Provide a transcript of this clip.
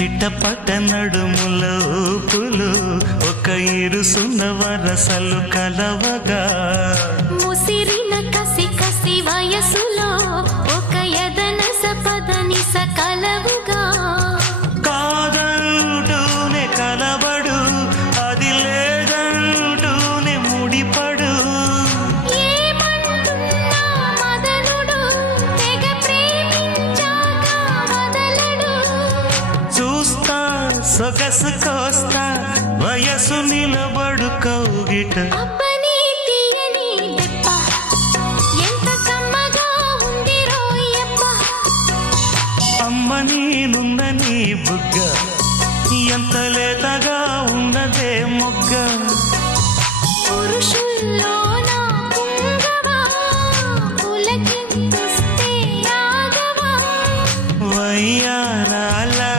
చిట్టపట్ట నడుముల ఊపులు ఒక ఇరుసున్న వరసలు కలవగా ముసిరిన కసి కసి వయసులో ఒక యదన సపదని సకలవుగా కాదంటూనే కలబడు అది లేదంటూనే ముడిపడు ఏమంటున్నా మదనుడు తెగ ప్రేమించాక వదలడు చూస్తా సొగసు కోస్తా వయసు నిలబడు కౌగిట అబ్బని తీయని దెబ్బ ఎంత కమ్మగా ఉంది రోయప్ప అమ్మ నేనున్న నీ బుగ్గ ఎంత లేత